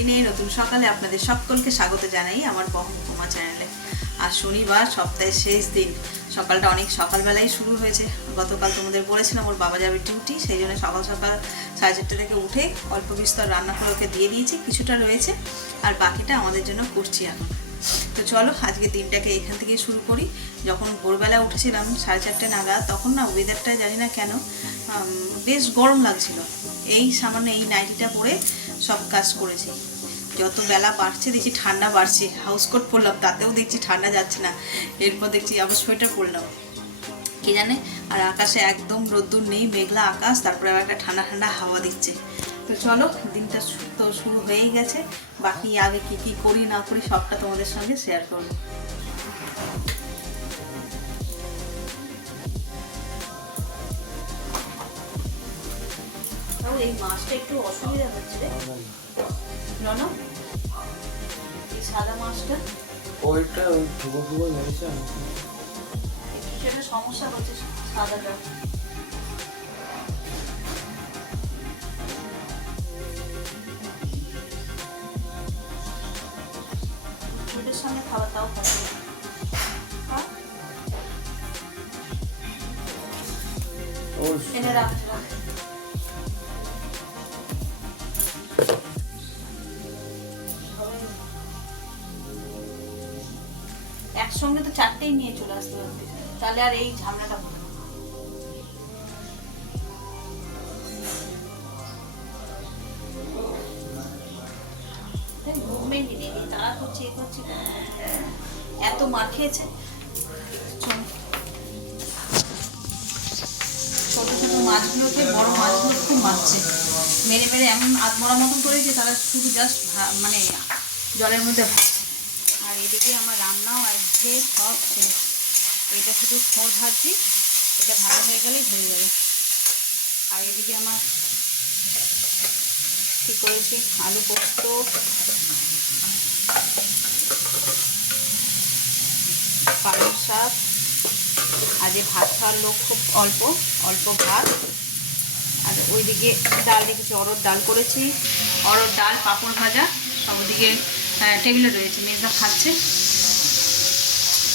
দিনে নতুন সকালে আপনাদের সকলকে স্বাগত জানাই আমার বহন কুমা চ্যানেলে। আর শনিবার সপ্তাহের শেষ দিন, সকালটা অনেক সকালবেলাই শুরু হয়েছে। গতকাল তোমাদের বলেছিলাম ওর বাবা যাবে ডিউটি, সেই জন্য সকাল সকাল 4:30 থেকে উঠে অল্প বিস্তর রান্না করে ওকে দিয়ে দিয়েছি, কিছুটা রয়েছে আর বাকিটা আমাদের জন্য করছি এখন। তো চলো আজকে দিনটাকে এখান থেকে শুরু করি। যখন ভোরবেলা উঠেছিলাম 4:30 নাগাদ, তখন না ওয়েদারটা জানি না কেন বেশ গরম লাগছিল। এই সামান্য এই নাইটিটা পরে সব কাজ করেছি। যত বেলা বাড়ছে দেখছি ঠান্ডা বাড়ছে, হাউস কোট পরলাম তাতেও দেখছি ঠান্ডা যাচ্ছে না, এরপর দেখছি আবার সোয়েটার পরলাম কি জানে। আর আকাশে একদম রোদ্দুর নেই, মেঘলা আকাশ, তারপরে আবার একটা ঠান্ডা ঠান্ডা হাওয়া দিচ্ছে। তো চলো দিনটা তো শুরু হয়েই গেছে, বাকি আগে কি কি করি না করি সবটা তোমাদের সঙ্গে শেয়ার করবো। এই মাছটা একটু অসুবিধা হচ্ছে রে রনো, এই সাদা মাছটা ওইটা ওই ফুগো ফুগো লাগছে, কিছু একটা সমস্যা হচ্ছে সাদাটা। ছোটের সঙ্গে খাবার তাও খাবে এনে রাখ। একসঙ্গে তো 4টেই নিয়ে চলে আসতে হবে, তাহলে আর এই ঝামেলাটা হবে না। মুভমেন্টই নেই, তারা করছে এ করছে, এত মার খেয়েছে। ছোট ছোট মাছগুলোকে বড় মাছগুলো খুব মারছে, মেরে মেরে এমন আত্মরা মতন করেছে তারা শুধু জাস্ট মানে জলের মধ্যে ভাসছে। আর এদিকে আমার রান্নাও একঘেয়ে সব শেষ, এটা শুধু খড় ভাজছি, এটা ভালো হয়ে গেলেই হয়ে যাবে। আর এদিকে আমার কী করেছি, আলু পোস্ত, পালং শাক, আজ ভাত খাওয়ার লোক খুব অল্প অল্প ভাত। আর ওইদিকে ডাল রেখেছি, অরড় ডাল করেছি, অরড় ডাল পাঁপড় ভাজা সব ওদিকে টেবিলে রয়েছে, মেজদা খাচ্ছে।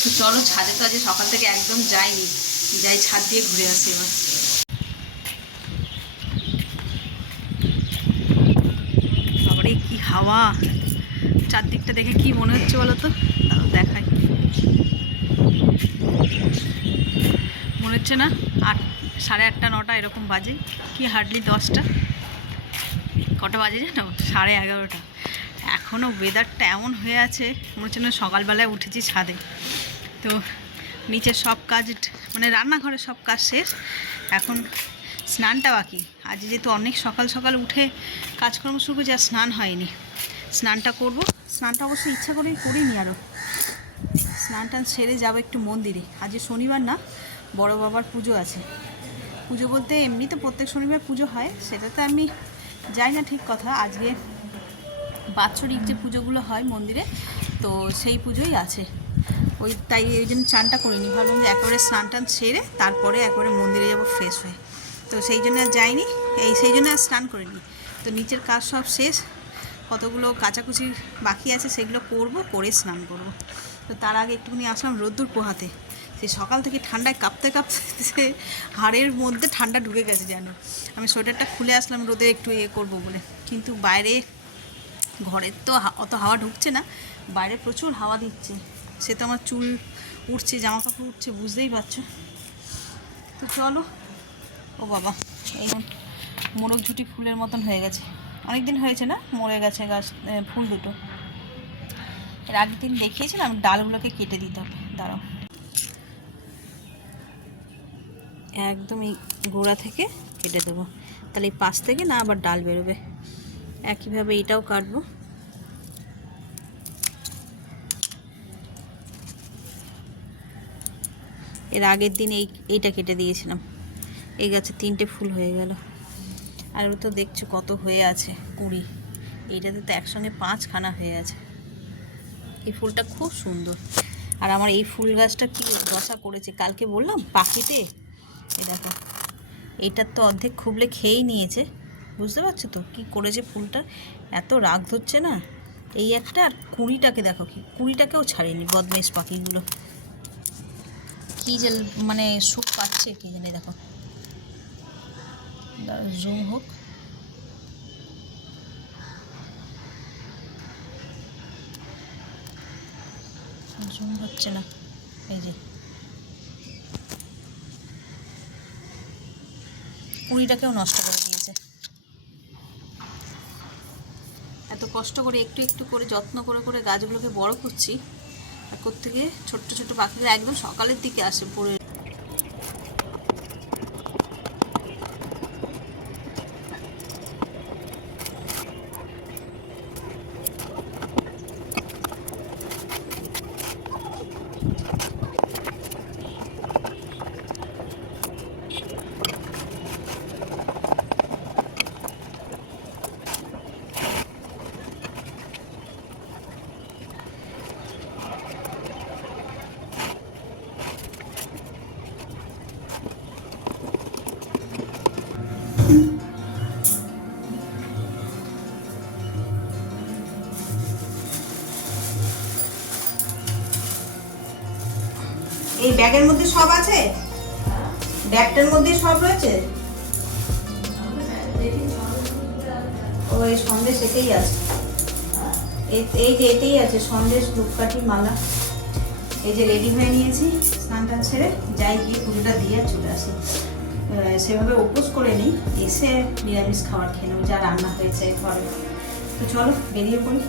তো চলো ছাদে তো আজ সকাল থেকে একদম যাইনি, যাই ছাদ দিয়ে ঘুরে আসি এবার। বাবারে কি হাওয়া, চারদিকটা দেখে কি মনে হচ্ছে বলো তো, দেখাই। মনে হচ্ছে না 8:30 9টা এরকম বাজে, কি হার্ডলি 10টা, কটা বাজে জানো, 11:30। এখনও ওয়েদারটা এমন হয়ে আছে মনে হচ্ছে না সকালবেলায় উঠেছি ছাদে। তো নিচের সব কাজ মানে রান্নাঘরের সব কাজ শেষ, এখন স্নানটা বাকি। আজ যেহেতু অনেক সকাল সকাল উঠে কাজকর্ম শুরু করেছি, আর স্নান হয়নি, স্নানটা করব। স্নানটা অবশ্যই ইচ্ছা করেই করিনি, আরও স্নান টান সেরে যাবো একটু মন্দিরে। আজ শনিবার না, বড় বাবার পুজো আছে। পুজো বলতে এমনিতে প্রত্যেক শনিবার পুজো হয়, সেটাতে আমি যাই না ঠিক কথা, আজকে বাৎসরিক যে পুজোগুলো হয় মন্দিরে, তো সেই পুজোই আছে। ওই তাই এই জন্য স্নানটা করিনি, ভাবলাম যে একেবারে স্নান টান সেরে তারপরে একেবারে মন্দিরে যাবো ফ্রেশ হয়ে। তো সেই জন্য আর যাইনি, সেই জন্য আর স্নান করিনি। তো নিচের কাজ সব শেষ, কতগুলো কাচাকুচি বাকি আছে সেগুলো করব, করে স্নান করব। তো তার আগে একটুখানি আসলাম রোদ্দুর পোহাতে। সেই সকাল থেকে ঠান্ডায় কাঁপতে কাঁপতে হাড়ের মধ্যে ঠান্ডা ঢুকে গেছে যেন। আমি সোয়েটারটা খুলে আসলাম রোদে একটু করবো বলে, কিন্তু বাইরে ঘরের তো অত হাওয়া ঢুকছে না, বাইরে প্রচুর হাওয়া দিচ্ছে। সে তো আমার চুল উঠছে, জামা কাপড় উঠছে, বুঝতেই পারছো। তো চলো, ও বাবা এই মোরগ ঝুটি ফুলের মতন হয়ে গেছে, অনেক দিন হয়েছে না, মরে গেছে গাছ ফুল দুটো। এর আগের দিন দেখিয়েছিলাম, ডালগুলোকে কেটে দিতে হবে, দাঁড়াও একদম এই গোড়া থেকে কেটে দেবো, তাহলে এই পাশ থেকে না আবার ডাল বেরোবে। একইভাবে এটাও কাটবো। এর আগের দিন এইটা কেটে দিয়েছিলাম, এই গাছে 3টে ফুল হয়ে গেল। আর ও তো দেখছো কত হয়ে আছে, 20। এইটাতে তো একসঙ্গে 5খানা হয়ে আছে। এই ফুলটা খুব সুন্দর। আর আমার এই ফুল গাছটা কি দশা করেছে, কালকে বললাম পাখিতে, এই দেখো এটার তো অর্ধেক খুবলে খেয়েই নিয়েছে। বুঝতে পারছো তো কী করেছে ফুলটা, এত রাগ ধরছে না। এই একটা, আর কুঁড়িটাকে দেখো, কি কুঁড়িটাকেও ছাড়েনি বদমেশ পাখিগুলো, কী যে মানে সুখ পাচ্ছে কী জানি। দেখো জুম হোক, জুম হচ্ছে না, এই যে কুঁড়িটাকেও নষ্ট করে দিয়েছে। এত কষ্ট করে একটু একটু করে যত্ন করে করে গাছগুলোকে বড় করছি, আর কোত্থেকে ছোট্ট ছোট্ট পাখিরা একদম সকালের দিকে আসে পড়ে। এই ব্যাগের মধ্যে সব আছে, ব্যাগটার মধ্যে সব রয়েছে। ওই সন্দেশ এতেই আছে, এই যে এতেই আছে সন্দেশ, ধূপকাঠি, মালা। এই যে রেডি হয়ে নিয়েছি, স্নান টান ছেড়ে যাই, গিয়ে পুজোটা দিয়ে চলে আসি। সেভাবে উপোস করে নিই, এসে নিরামিষ খাবার খেয়ে নেবো যা রান্না হয়েছে ঘরে। তো চলো বেরিয়ে পড়ি।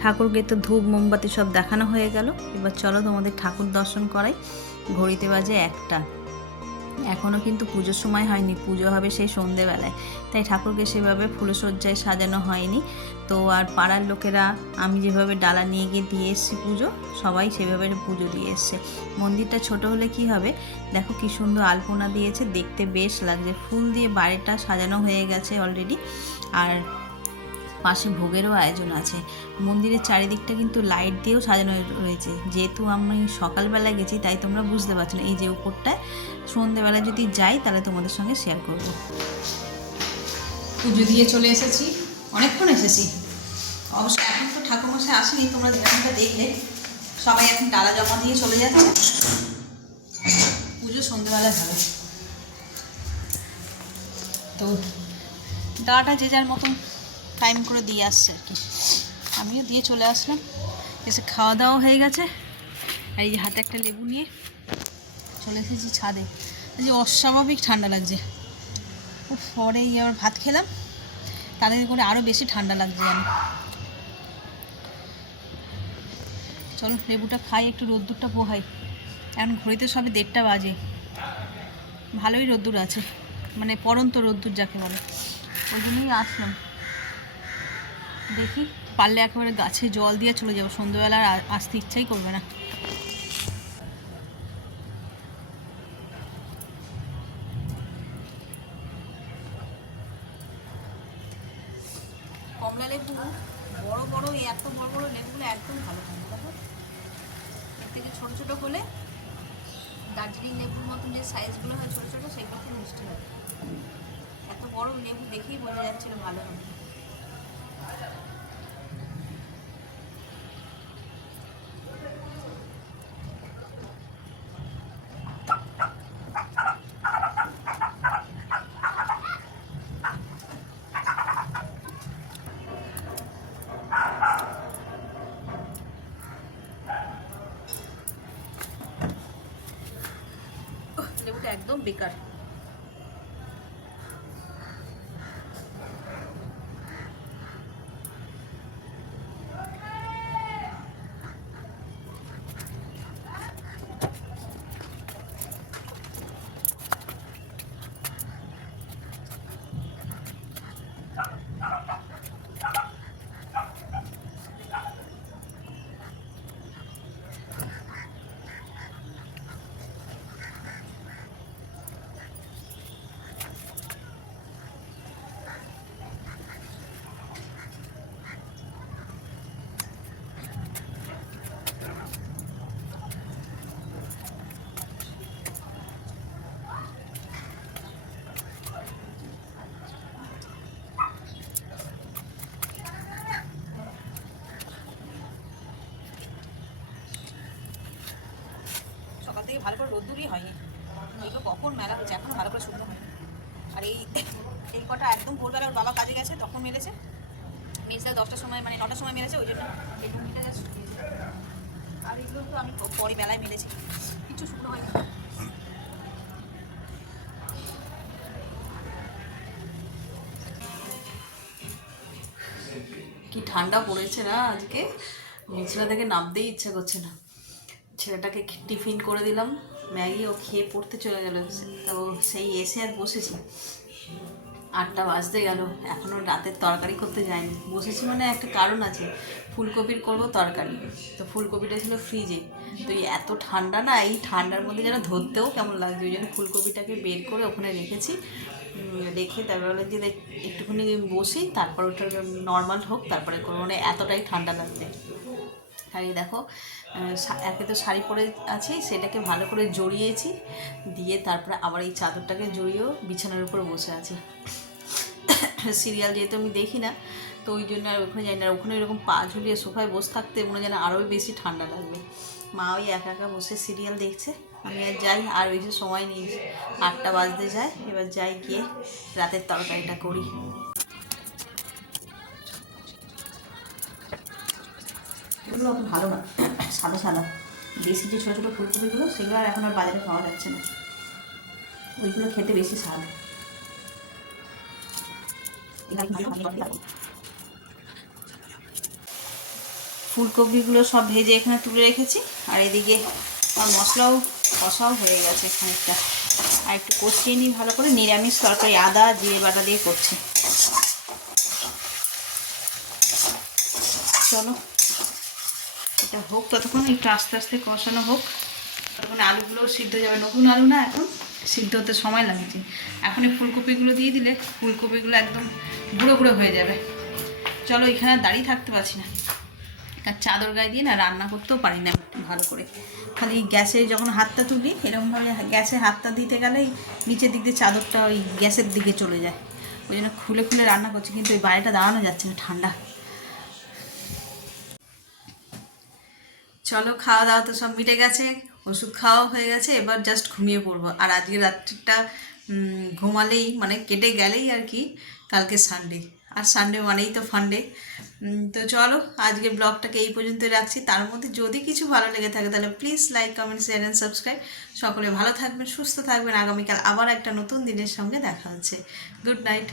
ঠাকুরকে তো ধূপ মোমবাতি সব দেখানো হয়ে গেল, এবার চলো তোমাদের ঠাকুর দর্শন করাই। ঘড়িতে বাজে 1টা, এখনও কিন্তু পুজোর সময় হয়নি, পুজো হবে সেই সন্ধেবেলায়, তাই ঠাকুরকে সেভাবে ফুলসজ্জায় সাজানো হয়নি। তো আর পাড়ার লোকেরা, আমি যেভাবে ডালা নিয়ে গিয়ে দিয়ে এসেছি পুজো, সবাই সেভাবে পুজো দিয়ে এসছে। মন্দিরটা ছোট হলে কি হবে, দেখো কি সুন্দর আলপনা দিয়েছে, দেখতে বেশ লাগছে, ফুল দিয়ে বাড়িটা সাজানো হয়ে গেছে অলরেডি। আর পাশে ভোগেরও আয়োজন আছে। মন্দিরের চারিদিকটা কিন্তু লাইট দিয়েও সাজানো রয়েছে। যেহেতু আমি সকালবেলা গেছি তাই তোমরা বুঝতে পারছো না, এই যে উপরটায় সন্ধ্যেবেলা যদি যাই তাহলে তোমাদের সঙ্গে শেয়ার করব। পুজো দিয়ে চলে এসেছি, অনেকক্ষণ এসেছি অবশ্য। এখন তো ঠাকুরমশাই আসেনি, তোমরা যেমনটা দেখলে, সবাই এখন ডালা জমা দিয়ে চলে যাচ্ছে। পুজো সন্ধ্যেবেলা হবে, তো ডালাটা যে যার মতন টাইম করে দিয়ে আসছে আর কি। আমিও দিয়ে চলে আসলাম, এসে খাওয়া দাওয়া হয়ে গেছে। আর এই যে হাতে একটা লেবু নিয়ে চলে এসেছি ছাদে। যে অস্বাভাবিক ঠান্ডা লাগছে, পরে আবার ভাত খেলাম, তাদের করে আরও বেশি ঠান্ডা লাগছে যেন। চলো লেবুটা খাই, একটু রোদ্দুরটা পোহাই। এখন ঘড়িতে সবে 1:30 বাজে, ভালোই রোদ্দুর আছে, মানে পড়ন্ত রোদ্দুর যাকে বলে, ওই জন্যই আসলাম। দেখি পারলে একেবারে গাছে জল দিয়ে চলে যাবো, সন্ধ্যেবেলা আর আসতে ইচ্ছাই করবে না। কমলা লেবু বড় বড়, এত বড় বড় লেবুগুলো একদম ভালো হয় না, দেখো এর থেকে ছোটো ছোটো হলে দার্জিলিং লেবুর মতন যে সাইজগুলো হয় ছোটো ছোটো, সেগুলো খুব মিষ্টি হয়। বড় লেবু দেখেই বোঝা যাচ্ছিল ভালো হবে। লেবুটা একদম বেকার। সকাল থেকে ভালো করে রোদ্দুরই হয়নি, এগুলো কখন মেলা হচ্ছে এখনও ভালো করে শুকনো হয়নি। আর এই কটা একদম ভোরবেলা ওর বাবা কাজে গেছে তখন মেলেছে, মেয়েছে 10টার সময় মানে 9টার সময় মেলেছে, ওই জন্য এই লুঙ্গিটা যা শুকিয়েছে। আর এগুলো তো আমি পরে বেলায় মেলেছি, কিছু শুকনো হয়নি। কি ঠান্ডা পড়েছে না আজকে, বিছানা থেকে নামতেই ইচ্ছা করছে না। ছেলেটাকে টিফিন করে দিলাম ম্যাগি, ও খেয়ে পড়তে চলে গেল। তো সেই এসে আর বসেছি, 8টা বাজতে গেল, এখনও রাতের তরকারি করতে যায়নি। বসেছি মানে একটা কারণ আছে, ফুলকপির করব তরকারি। তো ফুলকপিটা ছিল ফ্রিজে, তো এত ঠান্ডা না, এই ঠান্ডার মধ্যে যেন ধরতেও কেমন লাগছে, ওই জন্য ফুলকপিটাকে বের করে ওখানে রেখেছি। রেখে তারপরে বলে যে একটুখানি বসি, তারপর ওটা নর্মাল হোক তারপরে করবো, মানে এতটাই ঠান্ডা লাগবে। আর এই দেখো একে তো শাড়ি পরে আছি, সেটাকে ভালো করে জড়িয়েছি, দিয়ে তারপরে আবার এই চাদরটাকে জড়িয়েও বিছানার উপর বসে আছি। সিরিয়াল যেহেতু আমি দেখি না, তো ওই জন্য আর ওখানে যাই না। ওখানে এরকম পা ঝুলিয়ে সোফায় বসে থাকতে মনে যেন আরও বেশি ঠান্ডা লাগবে। মা ওই একা একা বসে সিরিয়াল দেখছে, আমি আর যাই, আর বেশি সময় নেই, 8টা বাজতে যায়। এবার যাই, গিয়ে রাতের তরকারিটা করি। এগুলো অত ভালো না, সাদা সাদা দেশি যে ছোটো ছোটো ফুলকপিগুলো, সেগুলো আর এখন আর বাজারে পাওয়া যাচ্ছে না, ওইগুলো খেতে বেশি স্বাদ। ফুলকপিগুলো সব ভেজে এখানে তুলে রেখেছি, আর এদিকে আর মশলাও কষাও হয়ে গেছে খানিকটা। আর একটু কষিয়ে নিই ভালো করে, নিরামিষ তরকারি আদা জিরে বাটা দিয়ে করছি। চলো এটা হোক, ততক্ষণ একটু আস্তে আস্তে কষানো হোক, ততক্ষণ আলুগুলো সিদ্ধ যাবে। নতুন আলু না, এখন সিদ্ধ হতে সময় লাগছে। এখন এই ফুলকপিগুলো দিয়ে দিলে ফুলকপিগুলো একদম গুঁড়ো গুঁড়ো হয়ে যাবে। চলো এখানে দাঁড়িয়ে থাকতে পারছি না, আর চাদর গায়ে দিয়ে না রান্না করতেও পারি না ভালো করে। খালি গ্যাসে যখন হাতটা তুলি, এরকমভাবে গ্যাসে হাতটা দিতে গেলেই নিচের দিক দিয়ে চাদরটা ওই গ্যাসের দিকে চলে যায়, ওই জন্য খুলে খুলে রান্না করছি। কিন্তু ওই বাইরেটা দাঁড়ানো যাচ্ছে না, ঠান্ডা। চলো খাওয়া দাওয়া তো সব মিটে গেছে, ওষুধ খাওয়া হয়ে গেছে, এবার জাস্ট ঘুমিয়ে পড়বো। আর আজকে রাত্রিটা ঘুমালেই মানে কেটে গেলেই আর কি, কালকে সানডে, আর সানডে মানেই তো ফান্ডে। তো চলো আজকে ব্লগটাকে এই পর্যন্ত রাখছি। তার মধ্যে যদি কিছু ভালো লেগে থাকে তাহলে please like comment share and subscribe. সকলে ভালো থাকবেন, সুস্থ থাকবেন। আগামীকাল আবার একটা নতুন দিনের সঙ্গে দেখা হচ্ছে। Good night.